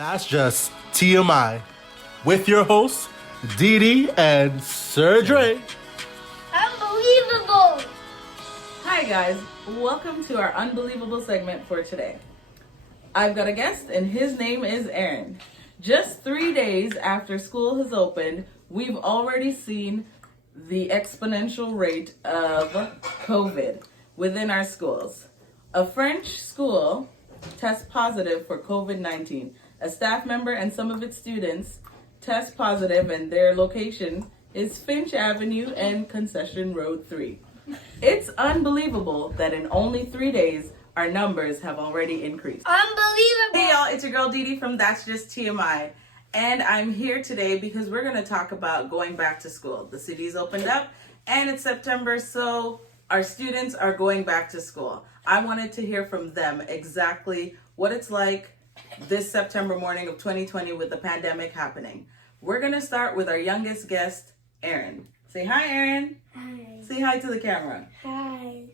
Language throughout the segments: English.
That's just TMI with your hosts, Dee Dee and Sir Dre. Unbelievable! Hi guys, welcome to our unbelievable segment for today. I've got a guest and his name is Aaron. Just 3 days after school has opened, we've already seen the exponential rate of COVID within our schools. A French school tests positive for COVID-19. A staff member and some of its students test positive, and their location is Finch Avenue and Concession Road 3. It's unbelievable that in only 3 days, our numbers have already increased. Unbelievable! Hey y'all, it's your girl Dee Dee from That's Just TMI. And I'm here today because we're going to talk about going back to school. The city's opened up and it's September, so our students are going back to school. I wanted to hear from them exactly what it's like this September morning of 2020 with the pandemic happening. We're going to start with our youngest guest, Aaron. Say hi, Aaron. Hi. Say hi to the camera. Hi.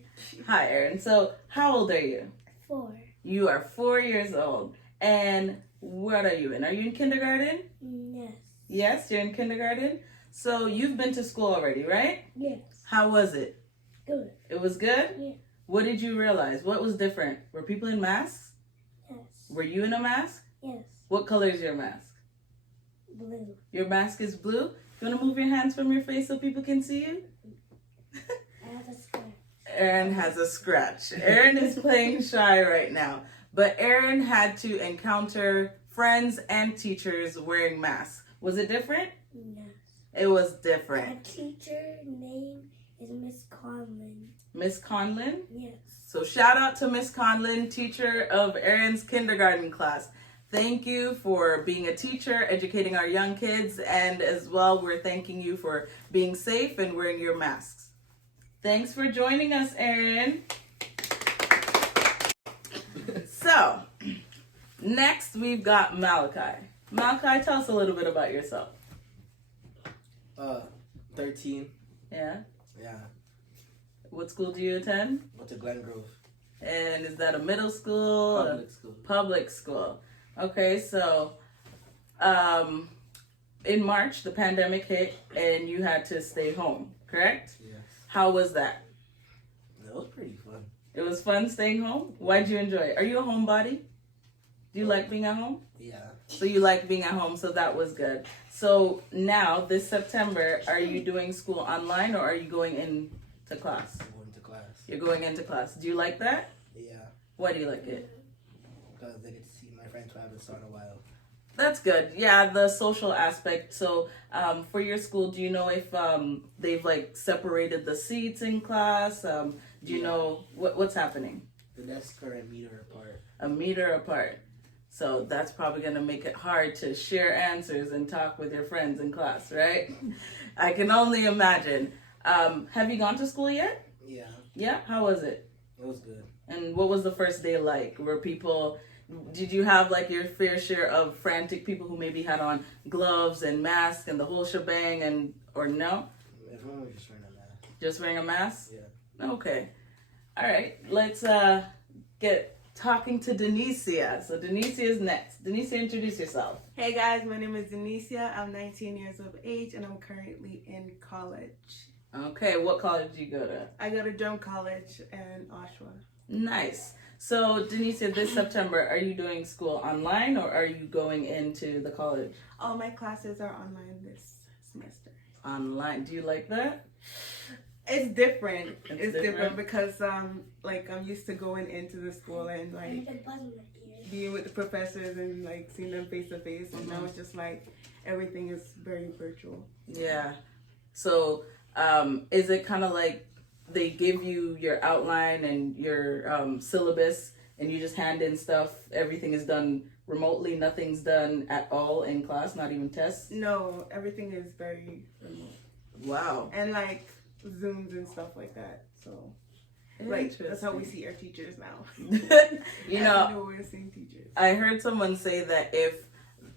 Hi, Aaron. So, how old are you? 4. You are 4 years old. And what are you in? Are you in kindergarten? Yes. Yes, you're in kindergarten. So, you've been to school already, right? Yes. How was it? Good. It was good? Yeah. What did you realize? What was different? Were people in masks? Yes. Were you in a mask? Yes. What color is your mask? Blue. Your mask is blue? You want to move your hands from your face so people can see you? I have a scratch. Aaron has a scratch. Aaron is playing shy right now. But Aaron had to encounter friends and teachers wearing masks. Was it different? Yes. It was My different. teacher name is Miss Conlon. Miss Conlon? Yes. So shout out to Miss Conlon, teacher of Aaron's kindergarten class. Thank you for being a teacher, educating our young kids, and as well, we're thanking you for being safe and wearing your masks. Thanks for joining us, Aaron. So, next we've got Malachi. Malachi, tell us a little bit about yourself. 13. Yeah? Yeah. What school do you attend? Went to Glen Grove. And is that a middle school? Public school. Public school. Okay, so in March, the pandemic hit and you had to stay home, correct? Yes. How was that? That was pretty fun. It was fun staying home? Why'd you enjoy it? Are you a homebody? Do you like being at home? Yeah. So you like being at home, so that was good. So now, this September, are you doing school online or are you going into class? I went to class. You're going into class. Do you like that? Yeah. Why do you like it? Because I get to see my friends who I haven't saw in a while. That's good. Yeah, the social aspect. So, for your school, do you know if they've like separated the seats in class? Do you know what's happening? The desks are a meter apart. A meter apart. So that's probably gonna make it hard to share answers and talk with your friends in class, right? I can only imagine. Have you gone to school yet? Yeah. Yeah. How was it? It was good. And what was the first day like? Did you have like your fair share of frantic people who maybe had on gloves and masks and the whole shebang, or no? Everyone was just wearing a mask. Just wearing a mask? Yeah. Okay. All right. Let's get talking to Denicia. So Denicia is next. Denicia, introduce yourself. Hey guys, my name is Denicia. I'm 19 years of age and I'm currently in college. Okay. What college do you go to? I go to Drum College in Oshawa. Nice. So Denicia, this September, are you doing school online or are you going into the college? All my classes are online this semester. Online. Do you like that? It's different. It's It's different? different because I'm used to going into the school and like being with the professors and like seeing them face to face, and now it's just like everything is very virtual. Yeah. So is it kind of like they give you your outline and your syllabus and you just hand in stuff? Everything is done remotely. Nothing's done at all in class, not even tests? No, everything is very remote. Wow. And like Zooms and stuff like that. So like that's how we see our teachers now. You know, we're seeing teachers. I heard someone say that if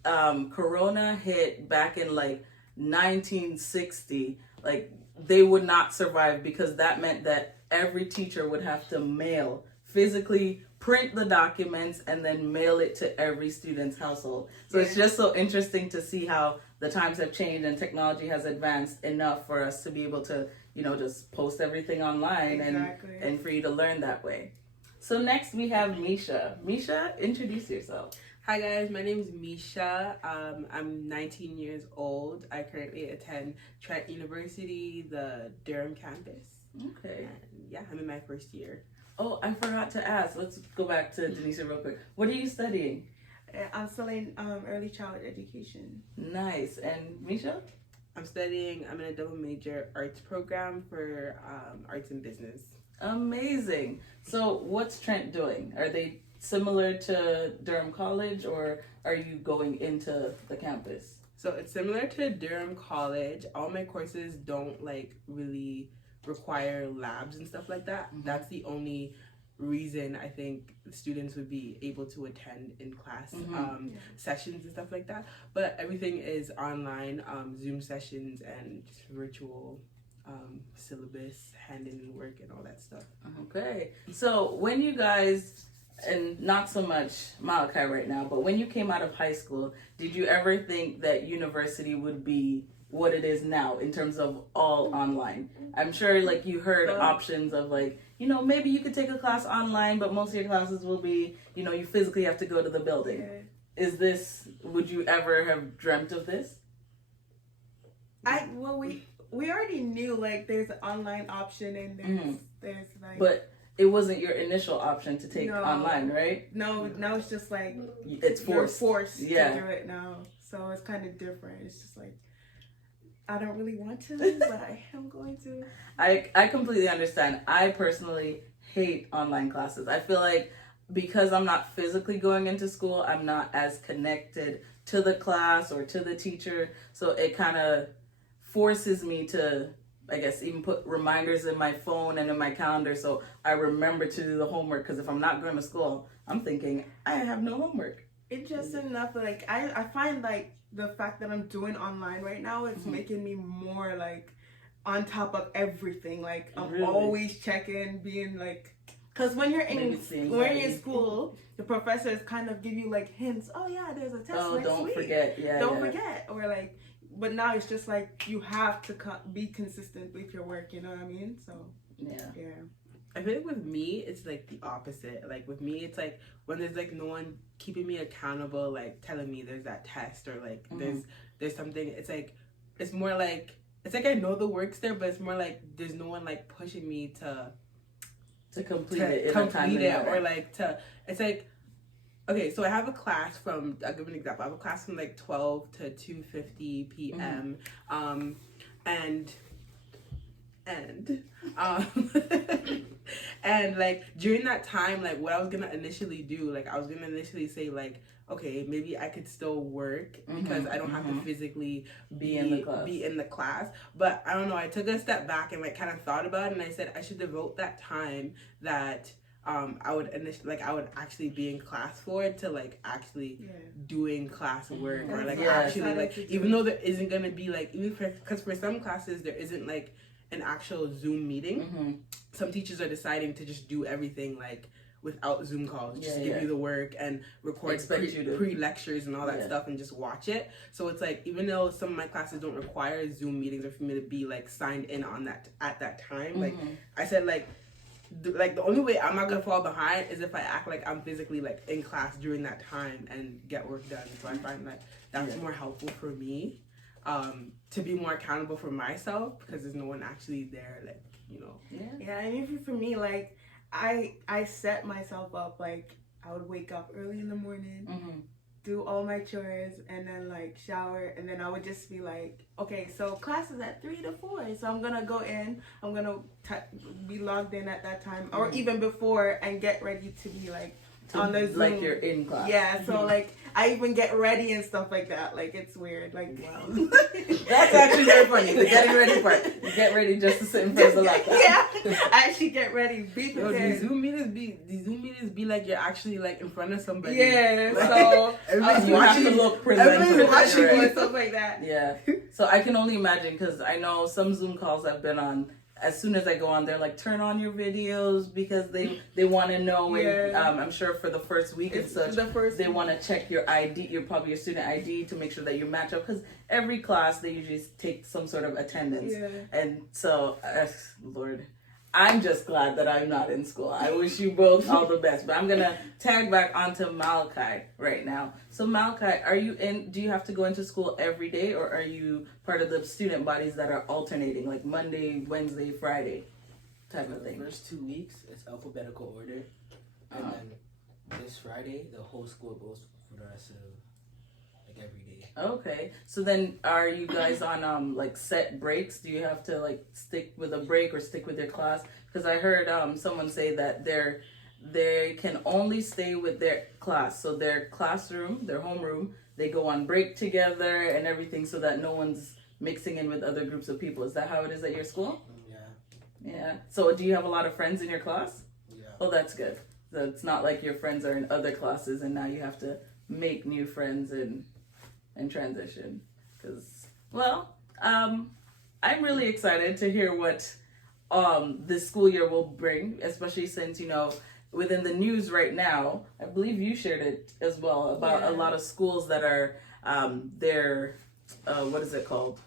Corona hit back in like 1960, like they would not survive because that meant that every teacher would have to physically print the documents and then mail it to every student's household. So it's just so interesting to see how the times have changed and technology has advanced enough for us to be able to, just post everything online and for you to learn that way. So next we have Misha. Misha, introduce yourself. Hi guys, my name is Misha. I'm 19 years old. I currently attend Trent University, the Durham campus. Okay. And I'm in my first year. Oh, I forgot to ask. Let's go back to Denise real quick. What are you studying? I'm studying early childhood education. Nice. And Misha? I'm in a double major arts program for arts and business. Amazing. So what's Trent doing? Are they similar to Durham College, or are you going into the campus? So it's similar to Durham College. All my courses don't really require labs and stuff like that. Mm-hmm. That's the only reason I think students would be able to attend in class sessions and stuff like that. But everything is online, Zoom sessions and just virtual syllabus, handing in work and all that stuff. Okay. So when you guys, and not so much Malachi right now, but when you came out of high school, did you ever think that university would be what it is now in terms of all online? I'm sure you heard options of maybe you could take a class online, but most of your classes will be, you physically have to go to the building. Yeah. Would you ever have dreamt of this? We already knew there's an online option and there's But it wasn't your initial option to take online, right? No, now it's just it's forced. You're forced to do it now. So it's kind of different. It's just I don't really want to, but I am going to. I completely understand. I personally hate online classes. I feel like because I'm not physically going into school, I'm not as connected to the class or to the teacher. So it kind of forces me to, I guess, even put reminders in my phone and in my calendar so I remember to do the homework. Because if I'm not going to school, I'm thinking, I have no homework. It's just enough. I find the fact that I'm doing online right now, it's making me more on top of everything. I'm always checking, being because when you're in school, the professors kind of give you hints. Oh yeah, there's a test next week. Don't forget. Don't forget. Or but now it's just you have to be consistent with your work. You know what I mean? So yeah. I feel with me, it's the opposite. With me, it's when there's no one keeping me accountable, telling me there's that test or there's something. It's more it's I know the work's there, but it's more there's no one pushing me to complete it or it's okay. So I have a class from, I'll give an example. I have a class from 12 to 2:50 p.m. And during that time, what I was gonna initially do, I was gonna initially say okay, maybe I could still work because I don't have to physically be in the class. But I don't know, I took a step back and kind of thought about it, and I said I should devote that time that I would actually be in class for it to actually doing class work or actually even though there isn't gonna be because for some classes there isn't an actual Zoom meeting. Some teachers are deciding to just do everything without Zoom calls, just give you the work and record pre-lectures and all that stuff and just watch it. So it's even though some of my classes don't require Zoom meetings or for me to be signed in on that at that time, I said the only way I'm not gonna fall behind is if I act like I'm physically in class during that time and get work done. So I find that's more helpful for me. To be more accountable for myself because there's no one actually there, and even for me, I set myself up I would wake up early in the morning, do all my chores, and then shower, and then I would just be okay, so class is at 3 to 4, so I'm gonna go in, I'm gonna be logged in at that time, or even before, and get ready to be on the Zoom. You're in class. Yeah, so I even get ready and stuff like that. It's weird. Wow. That's actually very funny. The getting ready part. You get ready just to sit in front of the laptop. Yeah, I actually get ready. Be prepared. These Zoom meetings be you're actually in front of somebody. Yeah, so everybody's you watching. Have to look presentable. Everybody's watching and stuff like that. Yeah. So I can only imagine because I know some Zoom calls I've been on. as soon as I go on, they're like, turn on your videos because they want to know. And, I'm sure for the first week and such, they want to check your ID, your student ID, to make sure that you match up. Because every class, they usually take some sort of attendance. Yeah. And so, Lord, I'm just glad that I'm not in school. I wish you both all the best. But I'm going to tag back onto Malachi right now. So Malachi, do you have to go into school every day, or are you part of the student bodies that are alternating, like Monday, Wednesday, Friday type of thing? The first 2 weeks, it's alphabetical order. And then this Friday, the whole school goes for the rest of every day. Okay, so then are you guys on like set breaks? Do you have to like stick with a break or stick with your class? Because I heard someone say that they can only stay with their class, so their classroom, their homeroom, they go on break together and everything, so that no one's mixing in with other groups of people. Is that how it is at your school? Yeah. So do you have a lot of friends in your class? Yeah. Well, that's good. So it's not like your friends are in other classes and now you have to make new friends and transition. Because, I'm really excited to hear what this school year will bring, especially since, within the news right now, I believe you shared it as well, about a lot of schools that are, what is it called?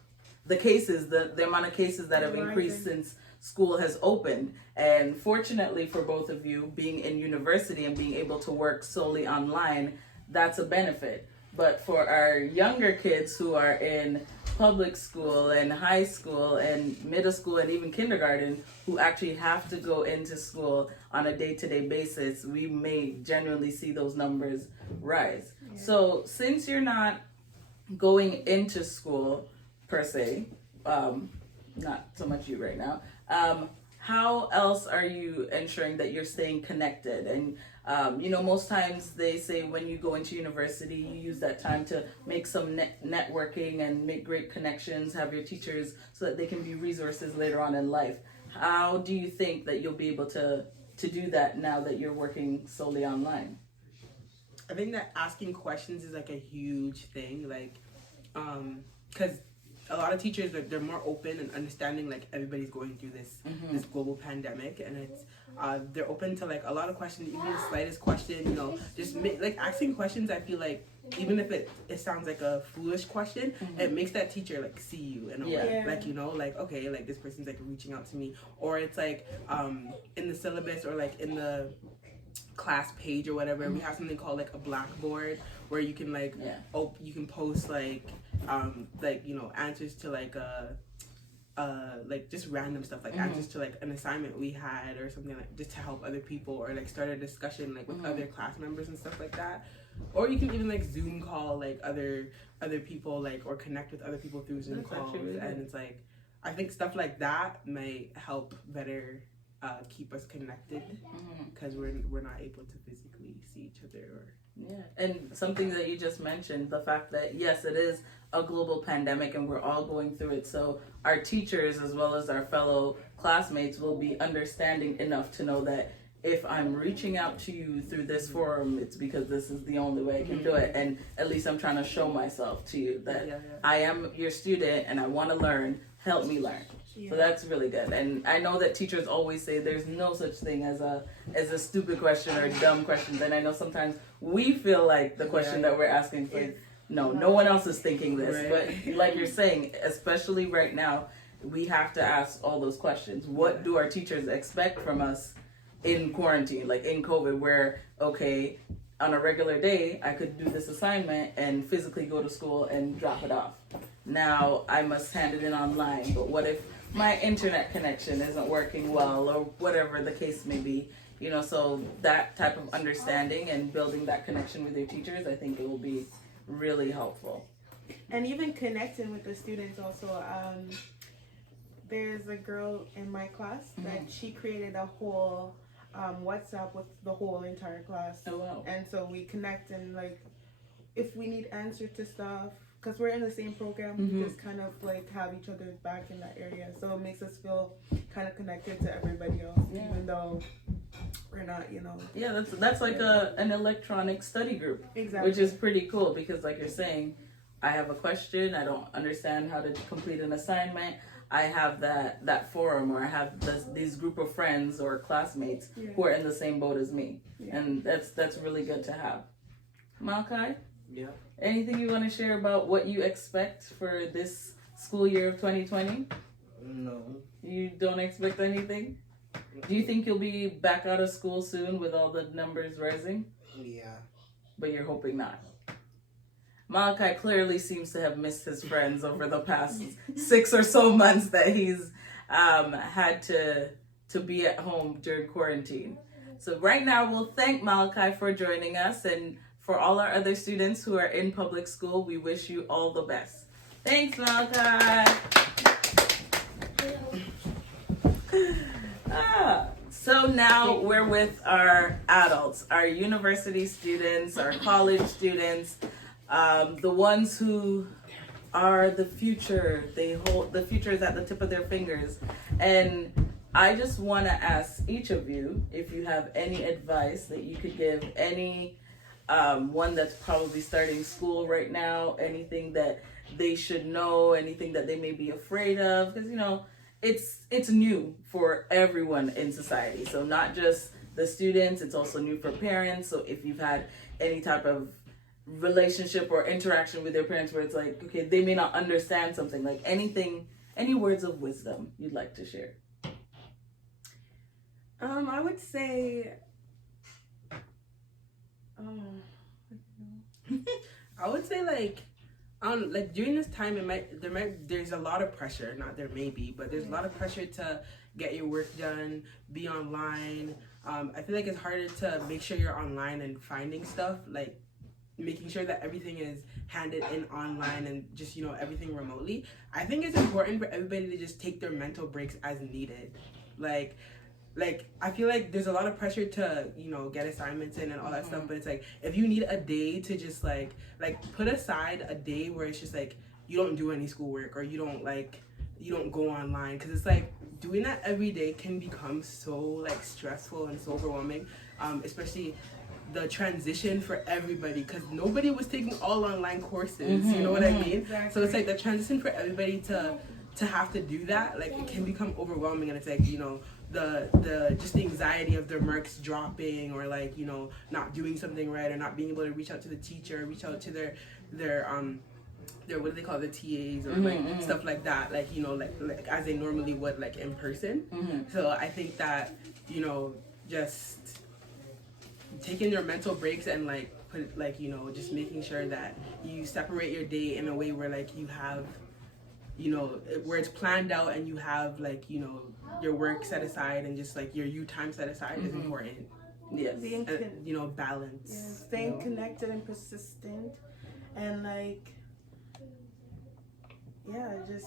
The cases, the amount of cases that have increased since school has opened. And fortunately for both of you, being in university and being able to work solely online, that's a benefit. But for our younger kids who are in public school and high school and middle school and even kindergarten, who actually have to go into school on a day-to-day basis, we may genuinely see those numbers rise. Yeah. So since you're not going into school per se, not so much you right now, how else are you ensuring that you're staying connected? And most times they say when you go into university, you use that time to make some networking and make great connections, have your teachers so that they can be resources later on in life. How do you think that you'll be able to do that now that you're working solely online? I think that asking questions is like a huge thing, like, because a lot of teachers, they're more open and understanding, like everybody's going through this global pandemic, and it's they're open to like a lot of questions, even the slightest question, just like asking questions. I feel like even if it sounds like a foolish question, it makes that teacher like see you in a way, like like, okay, like this person's like reaching out to me, or it's like in the syllabus or like in the class page or whatever, we have something called like a blackboard where you can like you can post like answers to like just random stuff, like answers to like an assignment we had or something, like just to help other people, or like start a discussion like with other class members and stuff like that. Or you can even like Zoom call like other people, like, or connect with other people through Zoom calls. And it's like, I think stuff like that might help better keep us connected, because we're not able to physically see each other. And something that you just mentioned, the fact that yes, it is a global pandemic and we're all going through it, so our teachers as well as our fellow classmates will be understanding enough to know that if I'm reaching out to you through this forum, it's because this is the only way I can do it, and at least I'm trying to show myself to you that I am your student and I want to learn. Help me learn. So that's really good. And I know that teachers always say there's no such thing as a stupid question or dumb questions. And I know sometimes we feel like the question that we're asking for, no one else is thinking this. But like you're saying, especially right now, we have to ask all those questions. What do our teachers expect from us in quarantine, like in COVID, where, okay, on a regular day, I could do this assignment and physically go to school and drop it off. Now I must hand it in online, but what if my internet connection isn't working well, or whatever the case may be, so that type of understanding and building that connection with your teachers, I think it will be really helpful. And even connecting with the students also. There's a girl in my class that she created a whole WhatsApp with the whole entire class. Oh, wow. And so we connect, and like if we need answer to stuff, because we're in the same program, we just kind of like have each other's back in that area. So it makes us feel kind of connected to everybody else, even though we're not, Yeah, that's like an electronic study group. Exactly. Which is pretty cool, because like you're saying, I have a question, I don't understand how to complete an assignment, I have that forum, or I have these group of friends or classmates who are in the same boat as me, and that's really good to have. Malachi? Yeah. Anything you want to share about what you expect for this school year of 2020? No. You don't expect anything? Do you think you'll be back out of school soon with all the numbers rising? Yeah. But you're hoping not. Malachi clearly seems to have missed his friends over the past 6 or so months that he's had to be at home during quarantine. So right now, we'll thank Malachi for joining us, and for all our other students who are in public school, we wish you all the best. Thanks, Malachi. So now we're with our adults, our university students, our college students, the ones who are the future. The future is at the tip of their fingers. And I just want to ask each of you if you have any advice that you could give any one that's probably starting school right now, anything that they should know, anything that they may be afraid of, because it's new for everyone in society. So not just the students, it's also new for parents. So if you've had any type of relationship or interaction with their parents where it's like, okay, they may not understand something, like any words of wisdom you'd like to share? I would say, like during this time, there's a lot of pressure. Not there may be, but there's a lot of pressure to get your work done, be online. I feel like it's harder to make sure you're online and finding stuff, like making sure that everything is handed in online and just everything remotely. I think it's important for everybody to just take their mental breaks as needed. Like I feel like there's a lot of pressure to get assignments in and all that stuff, but it's like if you need a day to just like put aside a day where it's just like you don't do any schoolwork or you don't go online, because it's like doing that every day can become so like stressful and so overwhelming, especially the transition for everybody, because nobody was taking all online courses. You know what I mean? Exactly. So it's like the transition for everybody to have to do that, like it can become overwhelming, and it's like the just the anxiety of their marks dropping, or like not doing something right, or not being able to reach out to the teacher, reach out to their what do they call the TAs, or like stuff like that, like like as they normally would, like in person. So I think that just taking your mental breaks and like put like just making sure that you separate your day in a way where like you have where it's planned out, and you have like your work set aside, and just like your you time set aside is important. Yes. Balance. Yeah, staying connected and persistent, and like just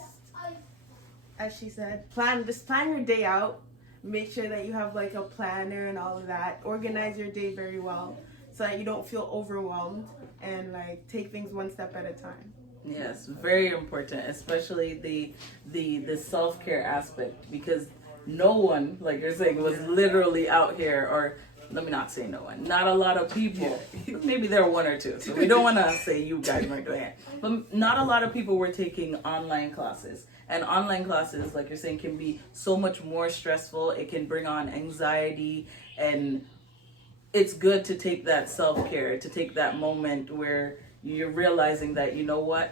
as she said, plan your day out. Make sure that you have like a planner and all of that. Organize your day very well so that you don't feel overwhelmed, and like take things one step at a time. Yes, very important, especially the self-care aspect, because no one, like you're saying, was literally out here, or let me not say no one, not a lot of people, maybe there are one or two, so we don't want to say you guys weren't doing it, but not a lot of people were taking online classes. And online classes, like you're saying, can be so much more stressful. It can bring on anxiety, and it's good to take that self-care, to take that moment where you're realizing that,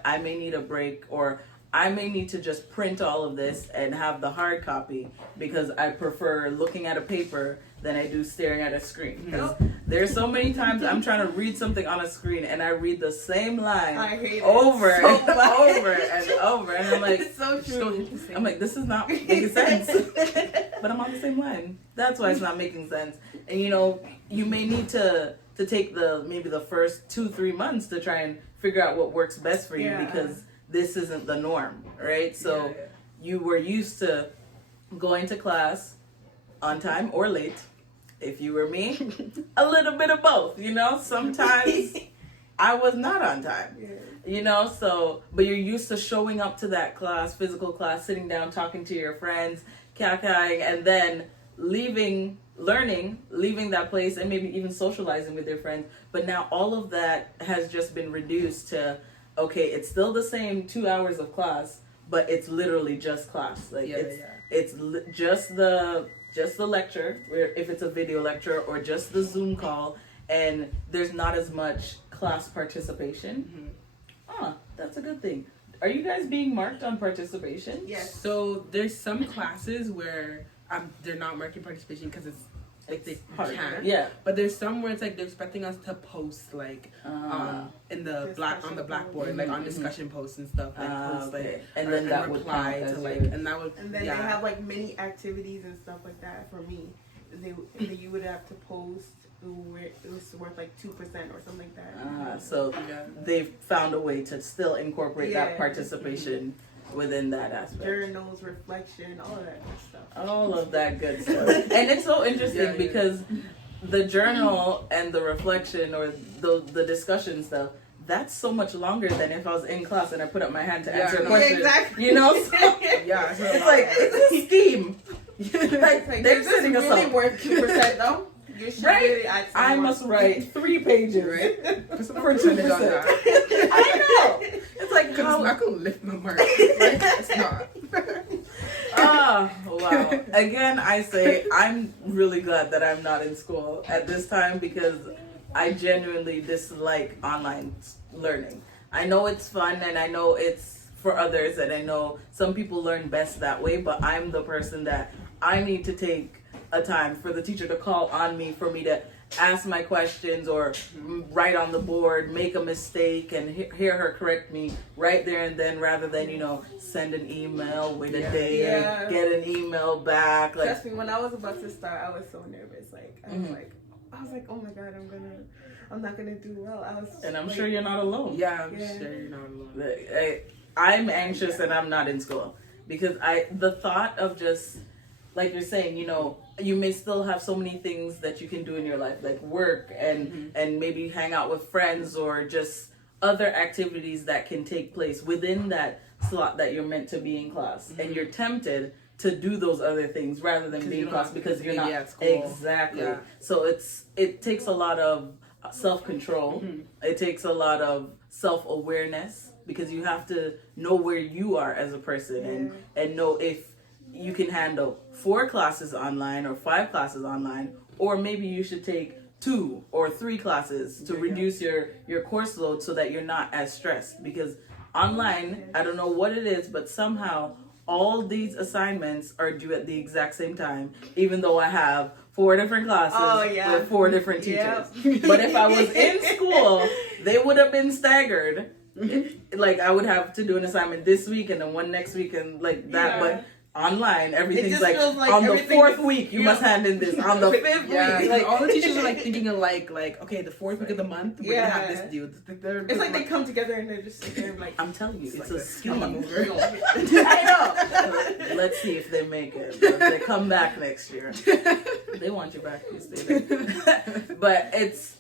I may need a break, or I may need to just print all of this and have the hard copy, because I prefer looking at a paper than I do staring at a screen. Because there's so many times I'm trying to read something on a screen and I read the same line over and over and over, and I'm like, It's so true. I'm like, this is not making sense. But I'm on the same line. That's why it's not making sense. And you may need to take maybe the first 2-3 months to try and figure out what works best for you, because this isn't the norm, right? So you were used to going to class on time or late. If you were me, a little bit of both, sometimes I was not on time, but you're used to showing up to that class, physical class, sitting down, talking to your friends, cacaing, and then leaving that place, and maybe even socializing with your friends. But now all of that has just been reduced to, okay, it's still the same 2 hours of class, but it's literally just class. Like just the lecture, where if it's a video lecture, or just the Zoom call, and there's not as much class participation. That's a good thing. Are you guys being marked on participation? Yes. So there's some classes where they're not marking participation because it's like they can't. Yeah. But there's some where it's like they're expecting us to post like in the on the blackboard, like on discussion posts and stuff. Like post it, and then that would reply to like, and that would. And then they have like mini activities and stuff like that. For me, you would have to post. It was worth like 2% or something like that. So they've found a way to still incorporate that participation within that aspect. Journals, reflection, all of that good stuff. All of that good stuff. And it's so interesting because the journal and the reflection, or the discussion stuff, that's so much longer than if I was in class and I put up my hand to answer questions. Exactly. You know? So it's like, it's a scheme. Like, they're setting us really up. worth 2% though. You should really I must write 3 pages for 2%. I know. It's like, how I could lift my mark. Like, it's not. Wow. Again, I say I'm really glad that I'm not in school at this time, because I genuinely dislike online learning. I know it's fun, and I know it's for others, and I know some people learn best that way, but I'm the person that I need to take a time for the teacher to call on me, for me to ask my questions, or write on the board, make a mistake, and hear her correct me right there and then, rather than, send an email, wait a day, get an email back. Like, trust me, when I was about to start, I was so nervous. Like I was like, oh my god, I'm not gonna do well. And I'm sure you're not alone. Yeah, I'm sure you're not alone. I'm anxious and I'm not in school, because the thought of just, like you're saying, you may still have so many things that you can do in your life, like work and maybe hang out with friends, or just other activities that can take place within that slot that you're meant to be in class. And you're tempted to do those other things rather than being in class because you're not at school. Exactly. Yeah. So it takes a lot of self-control. It takes a lot of self-awareness, because you have to know where you are as a person and know if you can handle 4 classes online or 5 classes online, or maybe you should take 2 or 3 classes to reduce your course load so that you're not as stressed. Because online, I don't know what it is, but somehow all these assignments are due at the exact same time, even though I have 4 different classes with 4 different teachers. But if I was in school, they would have been staggered. Like, I would have to do an assignment this week and then one next week and like that. But online, everything's like on the 4th week you must hand in this. On the 5th week, like all the teachers are like thinking alike. Like, okay, the 4th week of the month we're gonna have this due. It's like they come together and they're just sitting there like, I'm telling you, it's a scheme. I know. Let's see if they make it. But if they come back next year, they want you back. You stay there. But it's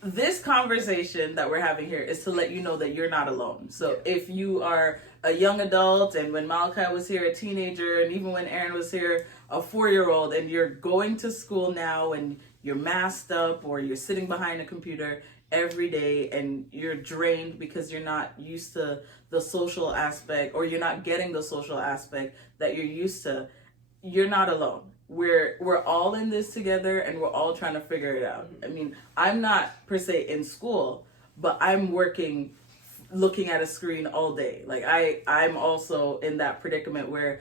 this conversation that we're having here is to let you know that you're not alone. So if you are a young adult, and when Malachi was here, a teenager, and even when Aaron was here, a 4-year-old, and you're going to school now and you're masked up, or you're sitting behind a computer every day and you're drained because you're not used to the social aspect, or you're not getting the social aspect that you're used to, you're not alone. We're all in this together, and we're all trying to figure it out. I mean, I'm not per se in school, but I'm working, looking at a screen all day. Like I'm also in that predicament where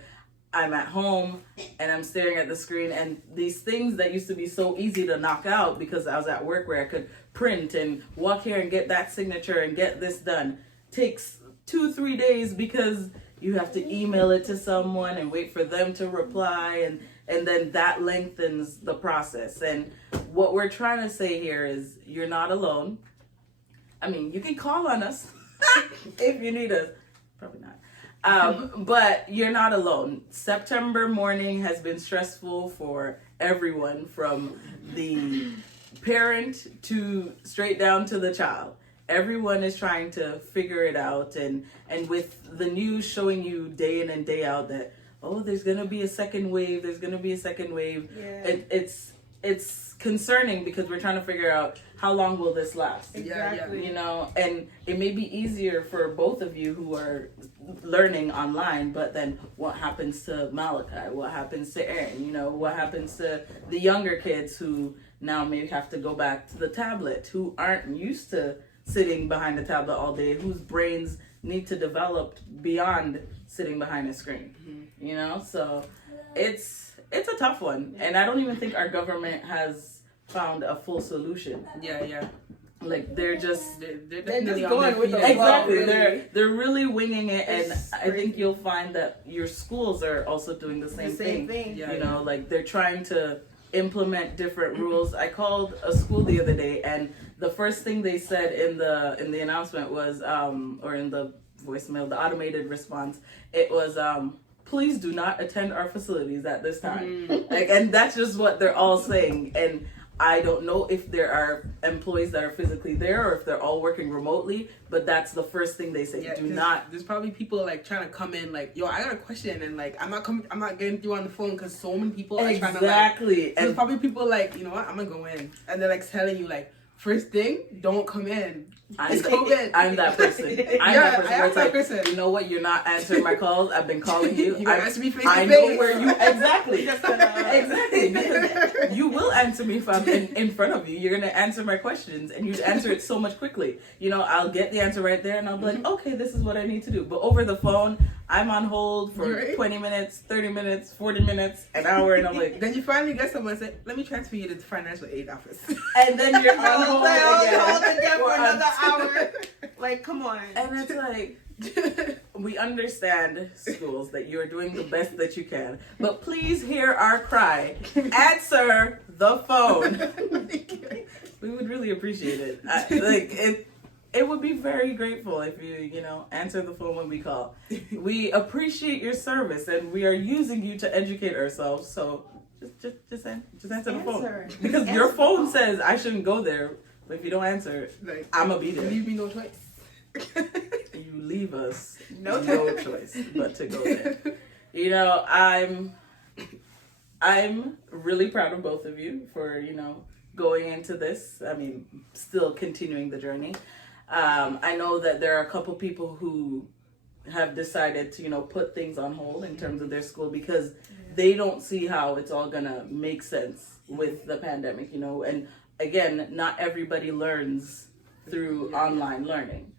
I'm at home and I'm staring at the screen, and these things that used to be so easy to knock out because I was at work, where I could print and walk here and get that signature and get this done, takes 2-3 days because you have to email it to someone and wait for them to reply, and then that lengthens the process. And what we're trying to say here is you're not alone. I mean, you can call on us if you need us. Probably not. But you're not alone. September morning has been stressful for everyone, from the parent to straight down to the child. Everyone is trying to figure it out, and with the news showing you day in and day out that, oh, there's gonna be a second wave, it's concerning because we're trying to figure out how long will this last. Exactly. You know, and it may be easier for both of you who are learning online, but then what happens to Malachi? What happens to Aaron? You know, what happens to the younger kids who now may have to go back to the tablet, who aren't used to sitting behind a tablet all day, whose brains need to develop beyond sitting behind a screen. You know, so it's a tough one, and I don't even think our government has found a full solution. Yeah. Like they're just definitely just going with the flow. exactly. Really. They're really winging it, and It's I think crazy. you'll find that your schools are also doing the same thing. Yeah, You know, like they're trying to implement different rules. I called a school the other day, and the first thing they said in the announcement was, or in the voicemail, the automated response, it was, please do not attend our facilities at this time. Like, and that's just what they're all saying. And I don't know if there are employees that are physically there or if they're all working remotely, but that's the first thing they say. Yeah, Do not. There's probably people like trying to come in, like, yo, I got a question, and like, I'm not getting through on the phone because so many people are trying to like. Exactly. There's probably people like, you know what, I'm gonna go in, and they're like telling you like, first thing, don't come in. It's COVID. I'm that person. I'm Yeah, that person. I am where it's that like, person. You know what? You're not answering my calls. I've been calling you. You gotta answer me face to I know face. where you exactly. Exactly. Because you will answer me if I'm in front of you. You're gonna answer my questions, and you'd answer it so much quickly. You know, I'll get the answer right there, and I'll be like, okay, this is what I need to do. But over the phone, I'm on hold for Right. 20 minutes, 30 minutes, 40 minutes, an hour, and I'm like, Then you finally get someone and say, let me transfer you to the financial aid office. and then you're on hold Hold again. again for We're on- another hour. Like, come on. And it's like, we understand, schools, that you're doing the best that you can, but please hear our cry. Answer the phone. We would really appreciate it. It would be very grateful if you answer the phone when we call. We appreciate your service, and we are using you to educate ourselves. So just answer the phone, because your phone says I shouldn't go there. But if you don't answer, Like, I'm gonna be there. leave me no choice. You leave us No choice but to go there. You know, I'm really proud of both of you for going into this. I mean, still continuing the journey. I know that there are a couple people who have decided to put things on hold in terms of their school because they don't see how it's all gonna make sense with the pandemic. And again, not everybody learns through online learning.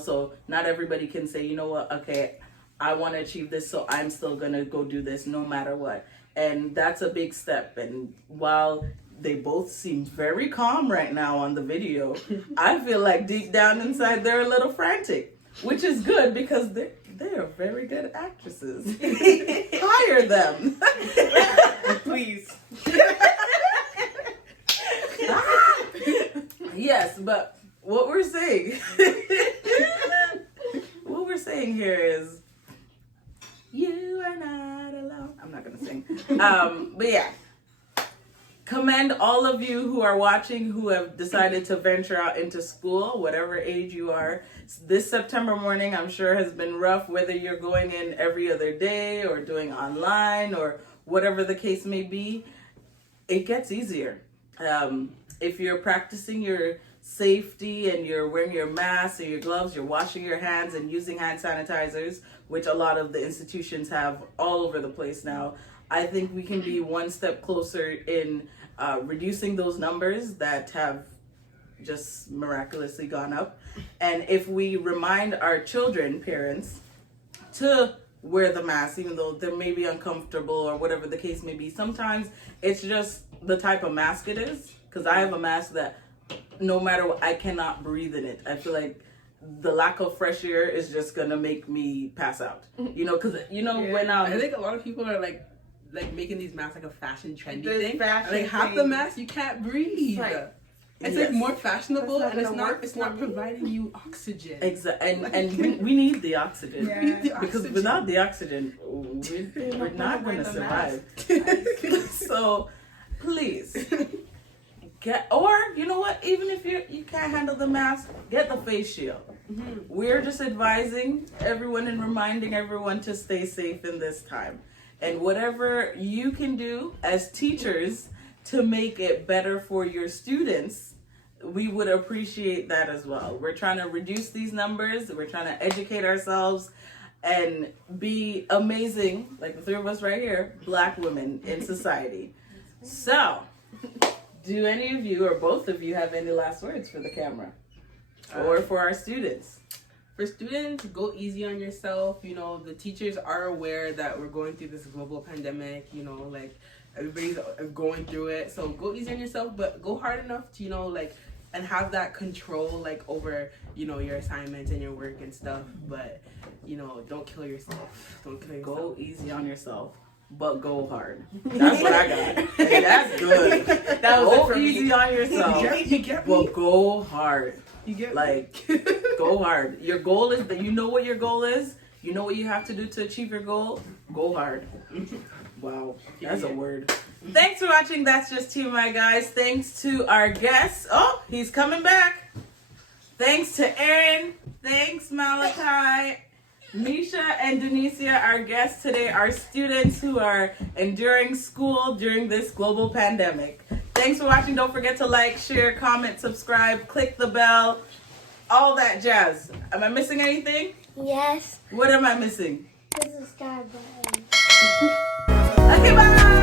So not everybody can say, you know what, okay, I want to achieve this, so I'm still gonna go do this no matter what. And that's a big step. And while they both seem very calm right now on the video, I feel like deep down inside they're a little frantic, which is good because they're very good actresses. Hire them. Please. Yes, but what we're saying here is you are not alone. I'm not gonna sing. But yeah. Commend all of you who are watching who have decided to venture out into school, whatever age you are. This September morning, I'm sure, has been rough, whether you're going in every other day or doing online or whatever the case may be. It gets easier. If you're practicing your safety and you're wearing your mask and your gloves, you're washing your hands and using hand sanitizers, which a lot of the institutions have all over the place now, I think we can be one step closer in reducing those numbers that have just miraculously gone up. And if we remind our children, parents, to wear the mask, even though they may be uncomfortable or whatever the case may be, sometimes it's just the type of mask it is. Because I have a mask that no matter what, I cannot breathe in it. I feel like the lack of fresh air is just gonna make me pass out. Because when I think a lot of people are like making these masks like a fashion trendy thing. Fashion like half the mask you can't breathe. Right. It's Yes. like more fashionable, That's and not it's gonna not work for me. providing you oxygen. Exactly, and we need the oxygen. Yeah. We need the Because oxygen. without the oxygen, we're not going to survive. So, please or you know what? Even if you can't handle the mask, get the face shield. Mm-hmm. We're just advising everyone and reminding everyone to stay safe in this time, and whatever you can do as teachers to make it better for your students, we would appreciate that as well. We're trying to reduce these numbers. We're trying to educate ourselves and be amazing, like the three of us right here, Black women in society. So, do any of you or both of you have any last words for the camera or for our students? For students, go easy on yourself. You know, the teachers are aware that we're going through this global pandemic, you know, like everybody's going through it. So go easy on yourself, but go hard enough to, you know, like, and have that control, like, over, you know, your assignments and your work and stuff. But, you know, don't kill yourself. Don't kill yourself. Go easy on yourself, but go hard. That's what I got. Hey, that's good. That was go it for easy me. on yourself. You get Well, me? go hard. You get Like, go hard. Your goal is that you know what your goal is. You know what you have to do to achieve your goal. Go hard. Wow, that's a word. Thanks for watching. That's Just TMI, guys. Thanks to our guests. Oh, he's coming back. Thanks to Aaron. Thanks, Malachi. Misha and Denicia, our guests today, are students who are enduring school during this global pandemic. Thanks for watching. Don't forget to like, share, comment, subscribe, click the bell, all that jazz. Am I missing anything? Yes. What am I missing? The subscribe button. Okay, bye.